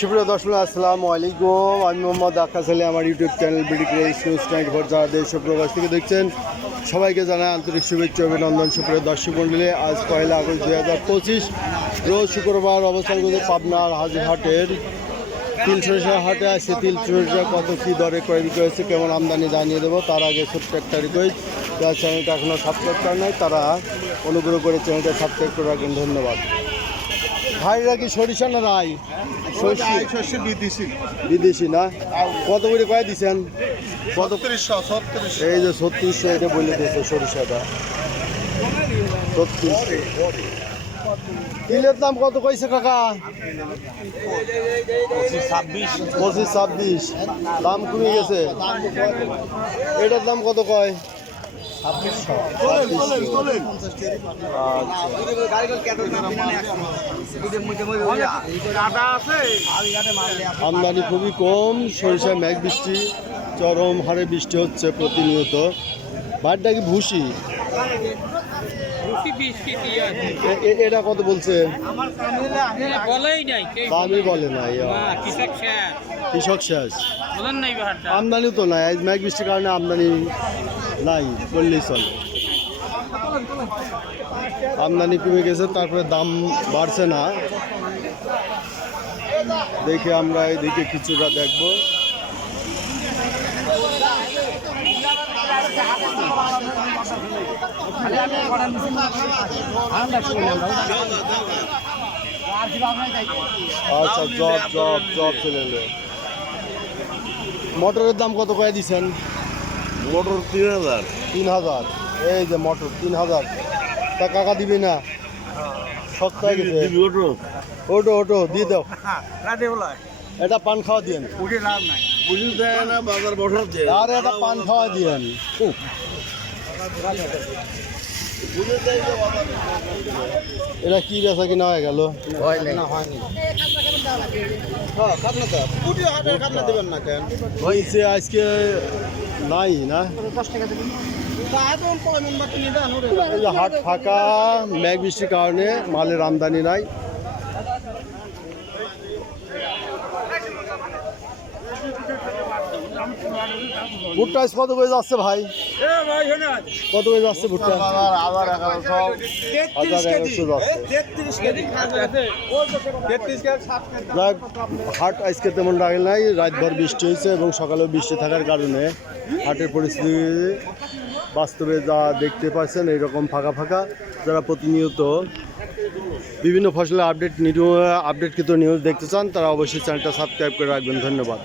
সুপ্রিয় দর্শক আসসালামু আলাইকুম, আমি মোহাম্মদ আক্কাস আলী। আমার YouTube channel BD craze news 24 যারা দেশ ও প্রবাস থেকে দেখছেন সবাইকে জানাই আন্তরিক শুভেচ্ছা অভিনন্দন। সুপ্রিয় দর্শক মণ্ডলী, আজ 1 আগস্ট 2025 রোজ শুক্রবার অবস্থান করছে পাবনার হাজিরহাটের তিল সরিষা হাটে। আসছে তিল সরিষা কত কী দরে ক্রয় বিক্রয় হয়েছে, কেমন আমদানি জানিয়ে দেবো। তার আগে ছোট্ট একটা রিকোয়েস্ট, যারা চ্যানেলটা এখনও সাবস্ক্রাইব করা নাই তারা অনুগ্রহ করে চ্যানেলটা সাবস্ক্রাইব করে রাখবেন, ধন্যবাদ। ভাইরা কি সরিষা না রাই? বিদেশি না? কত করে কয় দিচ্ছেন? কত? এই যে 3600 এটা বলে দিয়েছে সরিষাটা 3600। তিলের দাম কত কইছে কাকা? 25-26 দাম কমে গেছে। এটার দাম কত কয়? 2600। আমদানি খুবই কম। সরিষা মেঘ বৃষ্টি, চরম হারে বৃষ্টি হচ্ছে প্রতিনিয়ত। বাড়িটা কি ভুসি? এটা কত বলছে? দামই বলে নাই। কৃষক শেষ, আমদানি তো নাই। আজ মেঘ বৃষ্টির কারণে আমদানি নাই বললেই চলে। আমদানি কমে গেছে, তারপরে দাম বাড়ছে না। দেখে আমরা এদিকে কিছুটা দেখবো। আচ্ছা, জব চলে এলো। মোটরের দাম কত করে দিচ্ছেন? মোটর 3000। 3000। এই যে মোটর 3000। তা কাকা দিবি না? শক্ত হয়ে গেছে। ওটো দিয়ে দাও। এটা পান খাওয়া দিয়েন। আর এটা পান খাওয়া দিয়েন। এটা কি বেচা কিনা হয়ে গেল? হয়েছে আজকে নাই না? হাট ফাঁকা, মেঘ বৃষ্টির কারণে মালের আমদানি নাই। ভুট্টা আজ কত করে যাচ্ছে ভাই? কত করে যাচ্ছে ভুট্টা? 1100 যাচ্ছে। হাট আজকে তেমন লাগে নাই। রাতভর বৃষ্টি হয়েছে এবং সকালেও বৃষ্টি থাকার কারণে হাটের পরিস্থিতি বাস্তবে যা দেখতে পাচ্ছেন এইরকম ফাঁকা ফাঁকা। যারা প্রতিনিয়ত বিভিন্ন ফসলের আপডেটকৃত নিউজ দেখতে চান তারা অবশ্যই চ্যানেলটা সাবস্ক্রাইব করে রাখবেন, ধন্যবাদ।